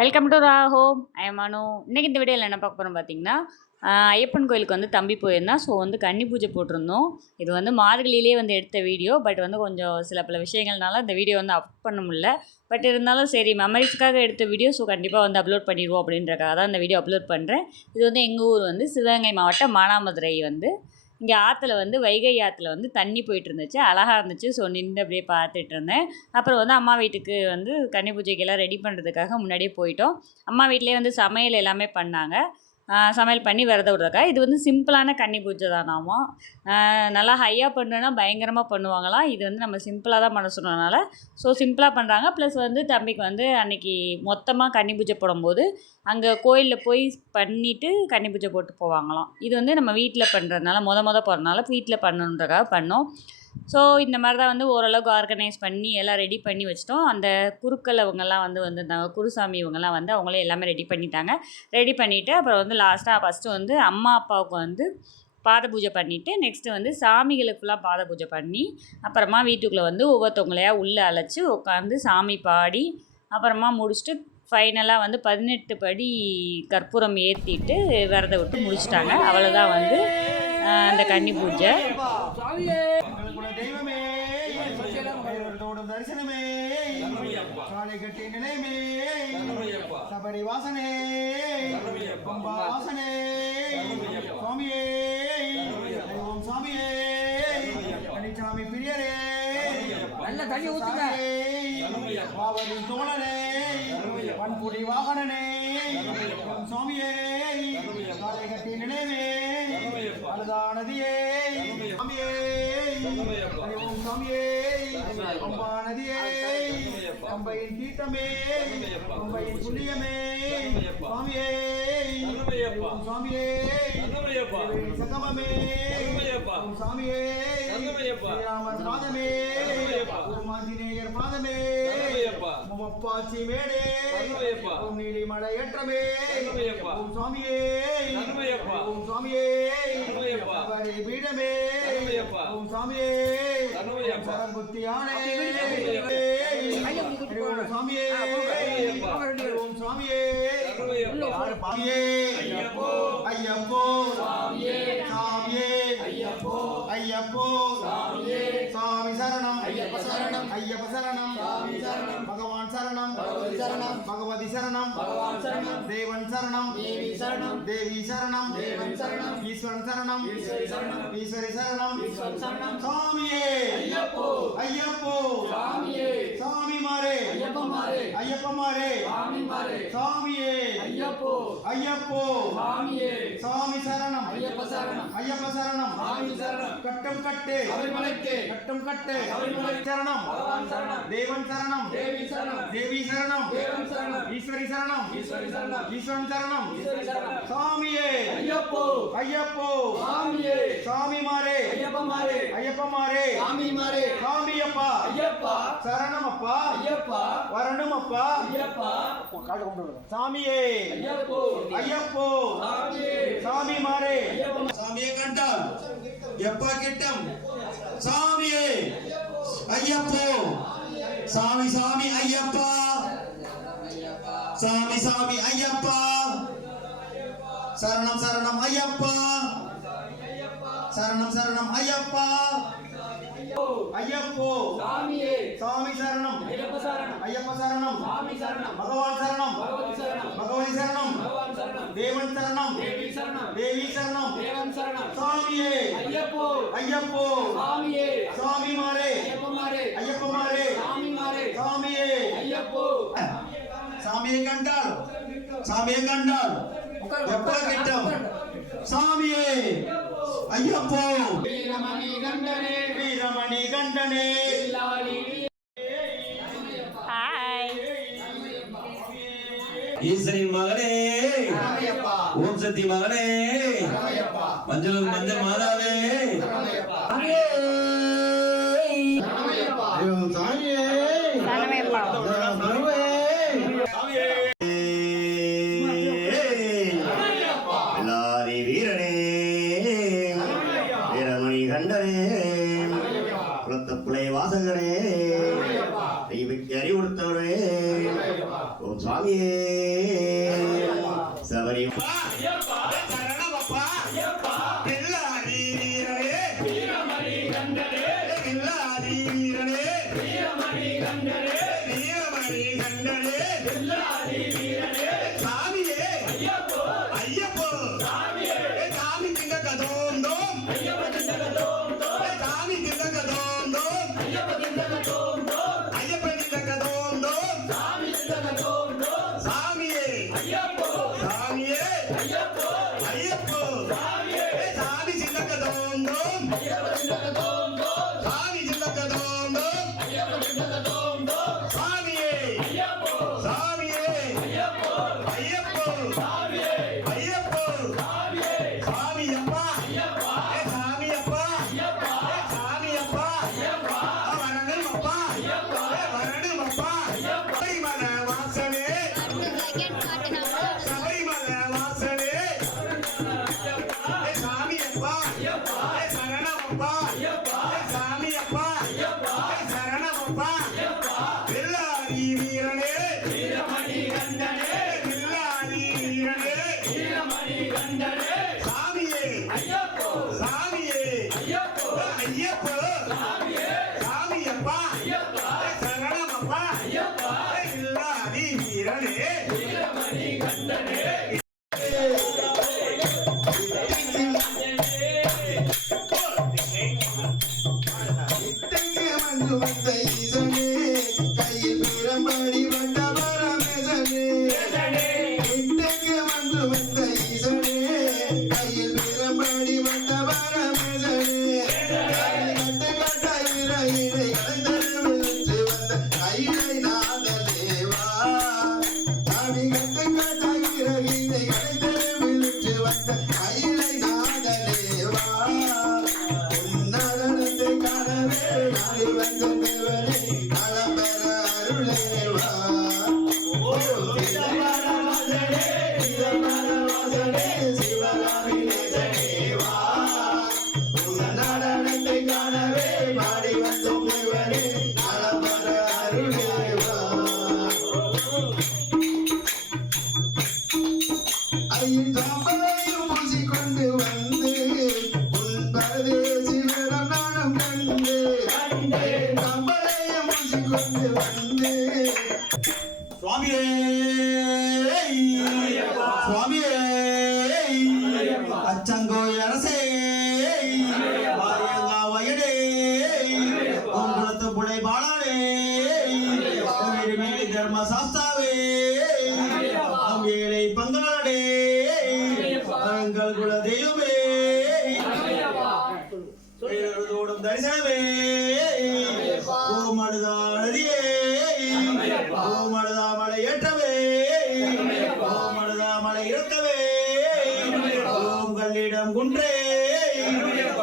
Welcome to Ra home. I am Anu. இன்றைக்கி இந்த வீடியோவில் என்ன பார்க்க போகிறோம் பார்த்தீங்கன்னா, ஐயப்பன் கோயிலுக்கு வந்து தம்பி போயிருந்தான். ஸோ வந்து கன்னி பூஜை போட்டிருந்தோம். இது வந்து மார்கழியிலே வந்து எடுத்த வீடியோ. பட் வந்து கொஞ்சம் சில பல விஷயங்கள்னால இந்த வீடியோ வந்து அப் பண்ண முடியல. பட் இருந்தாலும் சரி, மெமரிஸ்க்காக எடுத்த வீடியோ. ஸோ கண்டிப்பாக வந்து அப்லோட் பண்ணிடுவோம் அப்படின்றக்காக தான் இந்த வீடியோ அப்லோட் பண்ணுறேன். இது வந்து எங்கள் ஊர் வந்து சிவகங்கை மாவட்டம் மானாமதுரை வந்து இங்கே ஆற்றுல வந்து வைகை ஆற்றுல வந்து தண்ணி போயிட்டு இருந்துச்சு. அழகாக இருந்துச்சு. ஸோ நின்று அப்படியே பார்த்துட்டு இருந்தேன். அப்புறம் வந்து அம்மா வீட்டுக்கு வந்து கன்னி பூஜைக்கெல்லாம் ரெடி பண்ணுறதுக்காக முன்னாடியே போயிட்டோம். அம்மா வீட்டிலே வந்து சமையல் எல்லாமே பண்ணாங்க. சமையல் பண்ணி விரதம் விடுறதுக்காக. இது வந்து சிம்பிளான கன்னி பூஜை தானாமா. நல்லா ஹையாக பண்ணுறோன்னா பயங்கரமாக பண்ணுவாங்களாம். இது வந்து நம்ம சிம்பிளாக தான் பண்ண சொன்னதுனால ஸோ சிம்பிளாக பண்ணுறாங்க. ப்ளஸ் வந்து தம்பிக்கு வந்து அன்றைக்கி மொத்தமாக கன்னி பூஜை போடும்போது அங்கே கோயிலில் போய் பண்ணிவிட்டு கன்னி பூஜை போட்டு போவாங்களாம். இது வந்து நம்ம வீட்டில் பண்ணுறதுனால போகிறதுனால வீட்டில் பண்ணணுன்றக்காக பண்ணோம். ஸோ இந்த மாதிரி தான் வந்து ஓரளவுக்கு ஆர்கனைஸ் பண்ணி எல்லாம் ரெடி பண்ணி வச்சிட்டோம். அந்த குருக்கள் அவங்கெல்லாம் வந்து வந்திருந்தாங்க. குருசாமி இவங்கெல்லாம் வந்து அவங்களே எல்லாமே ரெடி பண்ணிட்டாங்க. ரெடி பண்ணிவிட்டு அப்புறம் வந்து ஃபஸ்ட்டு வந்து அம்மா அப்பாவுக்கு வந்து பாத பூஜை பண்ணிவிட்டு நெக்ஸ்ட்டு வந்து சாமிகளுக்கெல்லாம் பாத பூஜை பண்ணி அப்புறமா வீட்டுக்குள்ளே வந்து ஒவ்வொருத்தவங்களையாக உள்ளே அழைச்சி உட்காந்து சாமி பாடி அப்புறமா முடிச்சுட்டு ஃபைனலாக வந்து 18 படி கற்பூரம் ஏற்றிட்டு விரதம் விட்டு முடிச்சிட்டாங்க. அவ்வளோதான் வந்து அந்த கன்னி பூஜை. தரிசனமே காலை கட்டி நிலைமே சபரி வாசனே பம்பா வாசனே சுவாமியே ஓம் சாமியே கனிச்சாமி பிரியரே நல்ல தண்ணி ஊத்துங்க பாவரி தோழனே பண்புடி வாகனனே ஓம் சாமியே காலை கட்டி நிலைமே அழுதா நதியே சாமியே ஓம் சாமியே அம்பா நதியே அம்பையின் தீட்டமே அம்பையின் புண்ணியமே சுவாமியே சுவாமியே சங்கமமே சுவாமியே ஸ்ரீராமர் பாதமே ஆஞ்சநேயர் பாதமே முப்பாச்சி மேடே நீலிமலை ஏற்றமே சுவாமியே சுவாமியே பீடமே சுவாமியே சரங்குத்தியானே சுவாமியே சுவாமியே ஐயப்போ ஐயப்போ சாமியே ஐயப்போ சாமி சரணம் ஐயப்ப சரணம் ஐயப்ப சரணம் சாமி சரணம் பகவான் சரணம் பகவதி சரணம் பகவதி சரணம் பகவான் சரணம் தேவன் சரணம் தேவி சரணம் தேவி சரணம் தேவன் சரணம் ஈஸ்வரன் சரணம் ஈஸ்வரி சரணம் ஈஸ்வரி சரணம் ஈஸ்வரன் சரணம் சாமியே ஐயப்போ ஐயப்போ சாமியே சாமி மாரே ஐயப்ப மாரே ஐயப்ப மாரே சாமி மாரே சாமியே ஐயப்போ ஐயப்போ சாமியே சாமி சரணம் ஐயப்ப சரணம் ஐயப்ப சரணம் சாமி சரணம் கட்டம் கட்டு அவர்மலைக்கு கட்டம் கட்டு அவர்மலை சரணம் பகவான் சரணம் தேவன் சரணம் தேவி சரணம் தேவி சரணம் தேவன் சரணம் ஈஸ்வரி சரணம் ஈஸ்வரி சரணம் ஈஸ்வரன் சரணம் ஈஸ்வரி சரணம் சாமியே ஐயப்போ ஐயப்போ சாமியே சாமி மாரே ஐயப்ப மாரே ஐயப்ப மாரே சாமி மாரே சாமியப்பா ஐயப்பா சரணம் அப்பா ஐயப்பா வரணும் அப்பா ஐயப்பா சாமியே ஐயப்போ ஐயப்போ சாமியே சாமி மாரே சாமியே கண்டால் எப்பா கிட்டம் சாமியே ஐயப்போ சாமி சாமி ஐயப்பா சாமி சாமி ஐயப்பா சரணம் சரணம் ஐயப்பா சரணம் சரணம் ஐயப்பா ஐயப்போ சாமியே சாமி சரணம் ஐயப்ப சரணம் ஐயப்ப சரணம் சாமி சரணம் பகவான் சரணம் பகவதி சரணம் பகவதி சரணம் பகவான் சரணம் தேவன் சரணம் தேவி சரணம் தேவி சரணம் தேவன் சரணம் சாமியே ஐயப்போ ஐயப்போ சாமியே சாமி மாரே ஐயப்ப மாரே ஐயப்ப மாரே சாமி மாரே சாமியே ஐயப்போ சாமியை கண்டால் எப்ப கிட்டம் சாமியே ஐயப்போ வீரமணி கண்டனே வீரமணி கண்டனே ஹாய் ஈஸ்வரின் மகனே ஓம் சக்தி மகனே மஞ்சள் மஞ்சள் மாதாவே வீரனே வீரமணி கண்டனே குலத்தப்புலை வாசகரே தெய்வக்கு அறிவுறுத்தவரே ஓம் சாமி சுவாமியே சபரி சுவாமியே சுவாமியே அச்சங்கோயில் அரசே வாரியங்கா வயடே குளத்து புடை பாலானே தர்ம சாஸ்தாவே ஏழை பங்காளே எங்கள் குல தெய்வமே தோடும் தரிசனமே ஓமடுதா நதியே ஓமடுதா மலை ஏற்றவே ஓமடுதா மலை இறக்கவே ஓம் கல்லிடம் குன்றே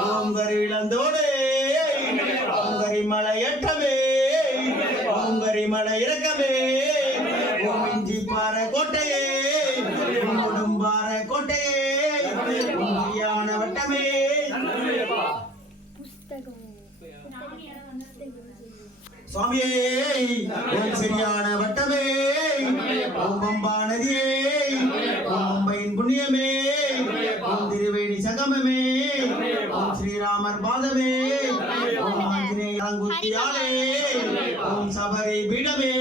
ஓம் கரிடந்தோடே ஓம் கரிமலை ஏற்றவே ஓம் கரிமலை இறக்கவே ஓம் இஞ்சி பாறை கோட்டையே ஓம் உடும்பாறை கோட்டையே ஓம் யான வட்டமே சுவாமியே ஓம் சரியான வட்டமே ஓம் பம்பா நதியே ஓம் பம்பையின் புண்ணியமே ஓம் திருவேணி சங்கமமே ஓம் ஸ்ரீராமர் பாதமே ஓம் ஆஞ்சநேயங்குத்தியாலே ஓம் சபரி பீடமே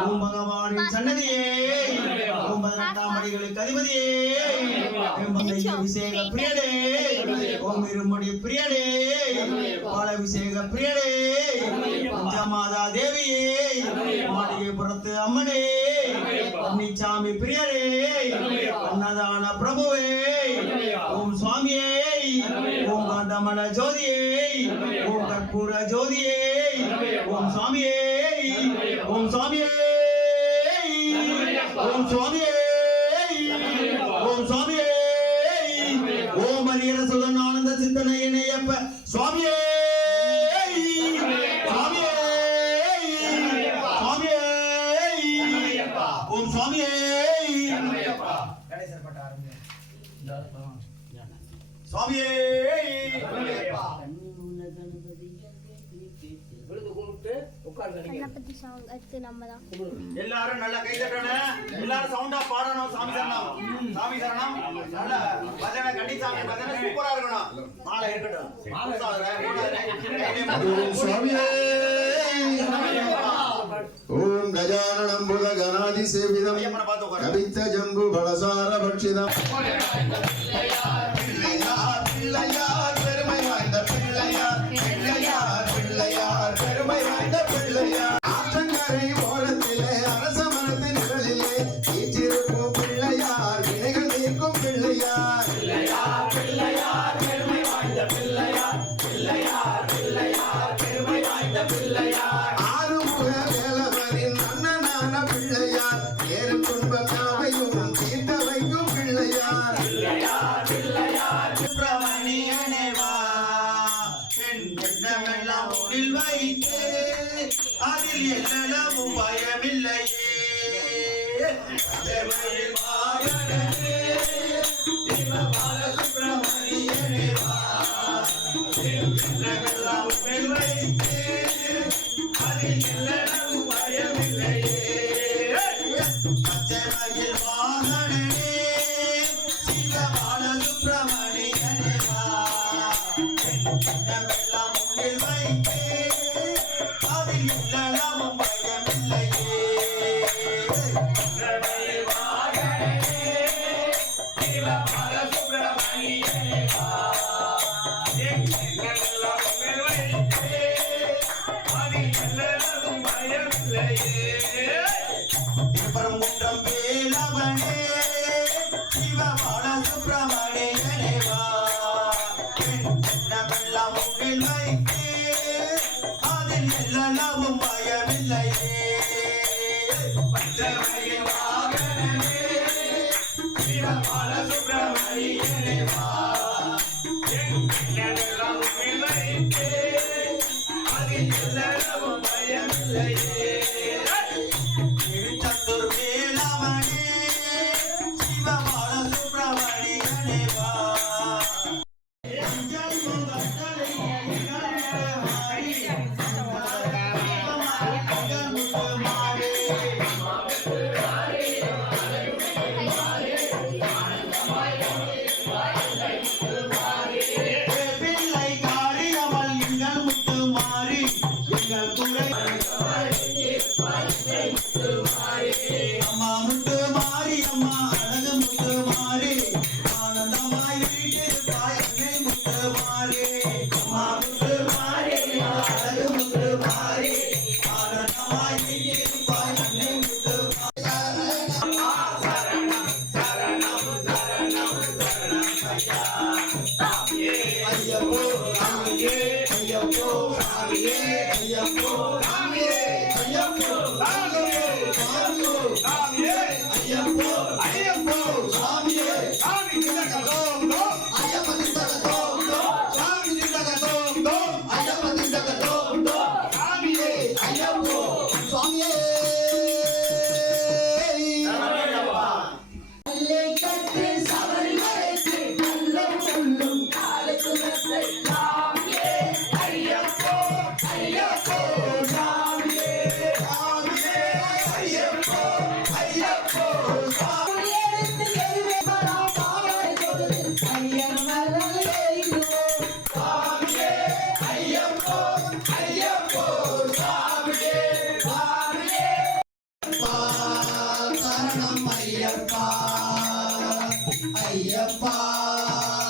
ஓம் பகவானின் சன்னதியே ஓம் 18 அடிகளுக்கு அதிபதியே அபிஷேக பிரியனே ஓம் இருமுடி பிரியனே பாலாபிஷேக பிரியனே பஞ்சமாதா தேவியே மாளிகைபுரத்து அம்மனே பழனிசாமி பிரியனே அன்னதான பிரபுவே ஓம் சுவாமியே ஓம் காந்தமல ஜோதியே ஓம் கற்பூர ஜோதியே ஓம் சுவாமியே ஓம் சுவாமியே ஓம் சுவாமியே ஓம் சுவாமியே ஓம் ஹரிஹர சுதன் ஆனந்த சித்தனையனையப்ப சுவாமியே சுவாமியே சுவாமியே ஓம் சுவாமியே சுவாமியே விழுது கும்பிட்டு கணபதி சாங் அடுத்து நம்ம தான். எல்லாரும் நல்லா கை தட்டணும். எல்லாரும் சவுண்டா பாடணும். சாமி சரணம், சாமி சரணம். நல்ல பஜனை கண்டிச்சாமி பஜனை சூப்பரா இருக்கணும். மாலை இருக்கட்டும். ஓம் கஜானனம் புத கணாதி சேவிதம் கவித்த ஜம்பு பலசார பட்சிதம் பிள்ளையார் பிள்ளையார் பெருமை வாய்ந்த பிள்ளையார் பிள்ளையார் பிள்ளையார் பெருமை வாய்ந்த பிள்ளையார் ஆற்றங்கரை ஓரத்திலே அரச மரத்தின் நிழலிலே வீற்றிருக்கும் பிள்ளையார் வினைகள் தீர்க்கும் பிள்ளையார் பிள்ளையார் பிள்ளையார் பெருமை வாய்ந்த பிள்ளையார் பிள்ளையார் பிள்ளையார் பெருமை வாய்ந்த பிள்ளையார் ஆறுமுக வேலவரின் அண்ணனான பிள்ளையார் ஏறு துன்பம் யாவையும் தீர்த்த வைக்கும் பிள்ளையார் பிள்ளையார் பிள்ளையார் சுப்பிரமணியனே வா என் எண்ணமெல்லாம் உன்னில் வைத்து அதில் எல்லளவும் பயமில்லையே தேவரில் வாகனே தேவபால சுப்பிரமணியனே வா என் எண்ணமெல்லாம் உன்னில் வைத்து அதில் எல்லளவும் பயமில்லையே பச்சைமயில் வாகனே சிவபால சுப்பிரமணியனே வா எண்ணமெல்லாம் உன்னில் வைத்து அதில் எல்லளவும் பயமில்லையே பச்சைமயில் வாகனே சிவபால சுப்பிரமணியனே வா எண்ணமெல்லாம் உன்னில் வைத்து அதில் எல்லளவும் பயமில்லையே திருப்பரங்குன்றம் வேலவனே சிவபால சுப்பிரமணியனே வா எண்ணமெல்லாம் உன்னில் வைத்து அதில் எல்லளவும் பயமில்லையே பச்சைமயில் வாகனே சிவபால சுப்பிரமணியனே வா எண்ணமெல்லாம் உன்னில் வைத்து அதில் எல்லளவும் பயமில்லையே திருச்செந்தூர் வேலவனே சிவபால சுப்பிரமணியனே வா பிள்ளை காரியமல் எங்கள் முத்து மாறி எங்கள் குறை அம்மா முத்து மாறி அம்மா அழகு முத்து மாறி ஆனந்தமாய் வீட்டிருப்பாய் அன்னை முத்து மாறி அம்மா முத்து மாறி அழகு முத்து மாறி ஆனந்தமாய் வீட்டிருப்பாய் அன்னை முத்து ஐயப்போ சாமியே ஐயப்போ சாமியே ஐயப்போ சாமியே ஐயப்போ சாமியே சாமியே ஐயப்போ ஐயப்போ சாமியே சாமி திண்டகதோம் தோம் ஐயப்ப திண்டகதோம் தோம் சாமி திண்டகதோம் தோம் ஐயப்ப திண்டகதோம் தோம் சாமியே ஐயப்போ சாமியே சரணம் ஐயப்பா ஐயப்பா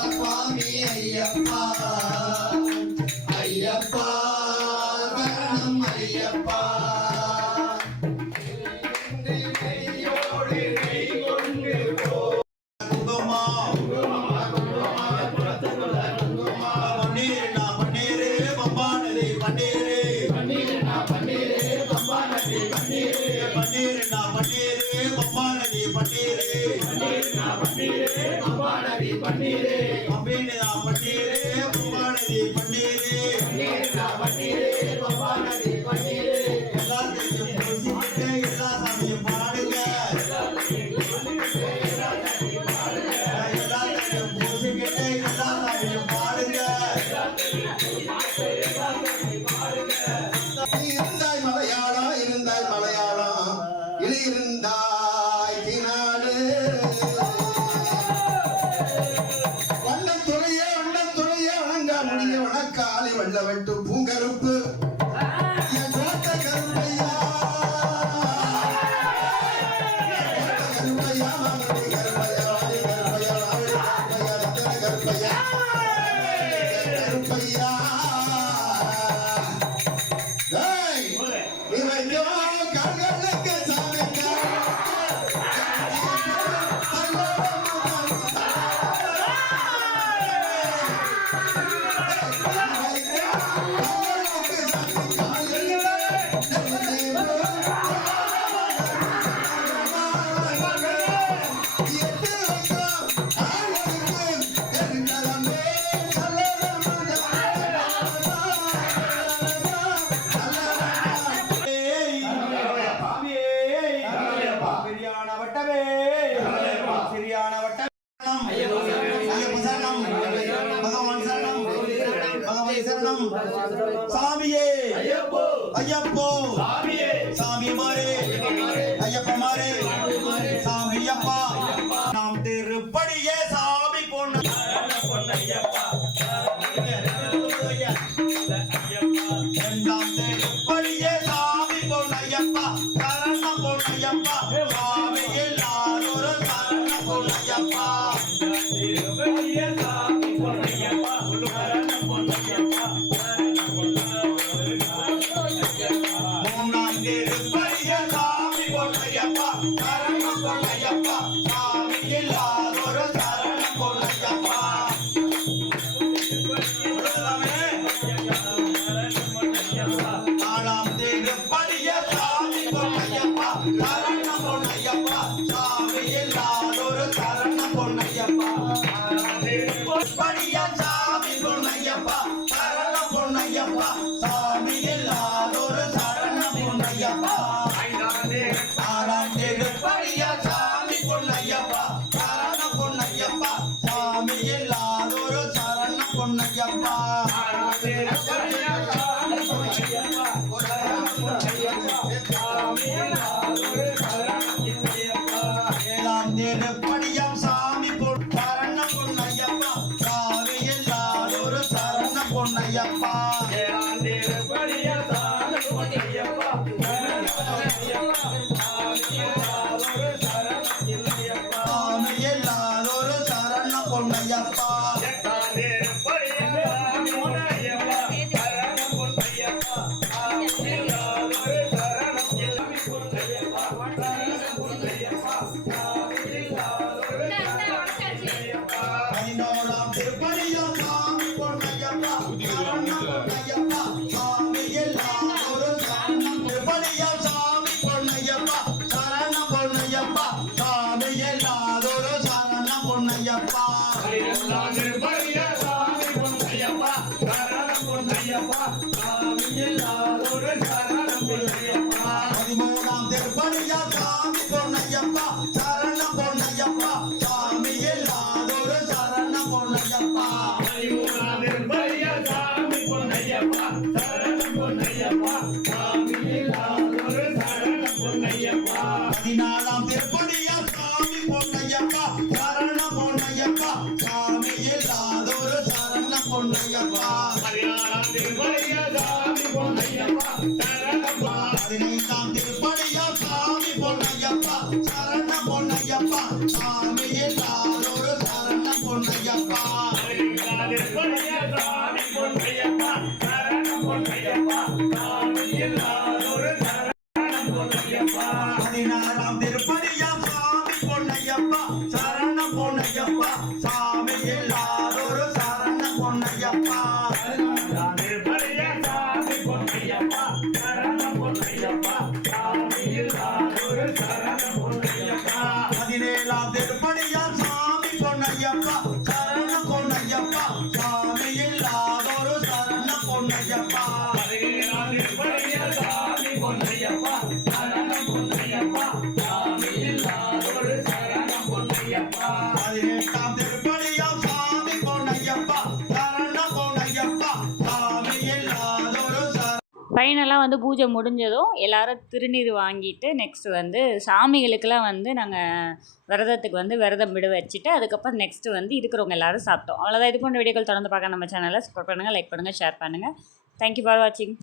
சுவாமி ஐயப்பா ஐயப்பா சரணம் ஐயப்பா இருந்தாய் மலை வட்டமே சிறியான வட்டமே ஐயப்ப சரணம் பகவான் சரணம் பகவதி சரணம் சாமியே ஐயப்போ சாமி மாறே ஐயப்ப மாறே சாமி அப்பா நாம் திருப்படியே சாமி பொண்ணு இரண்டாம் திருப்படியே சாமி பொன்னையப்பா சரணம் பொன்னையப்பா சாமி எல்லாரோரு சரணம் பொன்னையப்பா மூணாம் திருப்படியே சாமி பொன்னையப்பா சரணம் பொன்னையப்பா சாமி எல்லாரோரு சரணம் பொன்னையப்பா நாலாம் திருப்படியே சாமி பொன்னையப்பா சரணம் பொன்னையப்பா சாமி எல்லாரோரு சரணம் பொன்னையப்பா படியா சாமி பொன்னையப்பா சரணம் பொன்னையப்பா சாமி எல்லாரோரு சரணம் பொன்னையப்பா ஆறாம் திருப்படியா சாமி பொன்னையப்பா சரணம் பொன்னையப்பா சாமி எல்லாரோரு சரணம் பொன்னையப்பா ஏழாம் திருப்படியாம் சாமி சரணம் பொன்னையப்பா சாமி எல்லாரோரு சரணம் பொன்னையப்பா சாமி எல்லாரோரு சரணம் பொன்னையப்பா பதினோராம் திருப்படியாம் சாமி பொன்னையப்பா சரணம் பொன்னையப்பா சாமி எல்லாரோரு சரணம் திருப்படியாம் சாமி பொன்னையப்பா சரணம் பொன்னையப்பா சாமி எல்லாரோரு சரணம் பொன்னையப்பா பதிமூணாம் திருப்படியாம் சாமி பொன்னையப்பா சரணம் பொன்னையப்பா சாமி எல்லாரோரு சரணம் பொன்னையப்பா பதினாலாம் திருப்படியாம் சாமி பொன்னையப்பா சரணம் பொன்னையப்பா சாமி எல்லாரோரு சரணம் பொன்னையப்பா பதினைந்தாம் திருப்படியாம் சாமி பொன்னையப்பா சரணம் பொன்னையப்பா சாமி எல்லாரோரு சரணம் பொன்னையப்பா பதினாறாம் திருப்படியாம் சாமி பொன்னையப்பா சரணம் பொன்னையப்பா சாமி எல்லாரோரு சரணம் பொன்னையப்பா பதினேழாம் திருப்படியாம் சாமி பொன்னையப்பா சரணம் பொன்னையப்பா சாமி எல்லாரோரு சரணம் பொன்னையப்பா பதினெட்டாம் திருப்படியாம் சாமி பொன்னையப்பா சரணம் பொன்னையப்பா சாமி எல்லாரோரு ஃபைனலாக வந்து பூஜை முடிஞ்சதும் எல்லாரும் திருநீர் வாங்கிட்டு நெக்ஸ்ட்டு வந்து சாமிகளுக்கெல்லாம் வந்து நாங்கள் விரதத்துக்கு வந்து விரதம் விட வச்சுட்டு அதுக்கப்புறம் நெக்ஸ்ட்டு வந்து இருக்கிறவங்க எல்லாரும் சாப்பிட்டோம். அவ்வளோதான். இது போன்ற வீடியோக்கள் தொடர்ந்து பார்க்க நம்ம சேனலை சப்போர்ட் பண்ணுங்கள், லைக் பண்ணுங்கள், ஷேர் பண்ணுங்கள். தேங்க்யூ ஃபார் வாட்சிங்.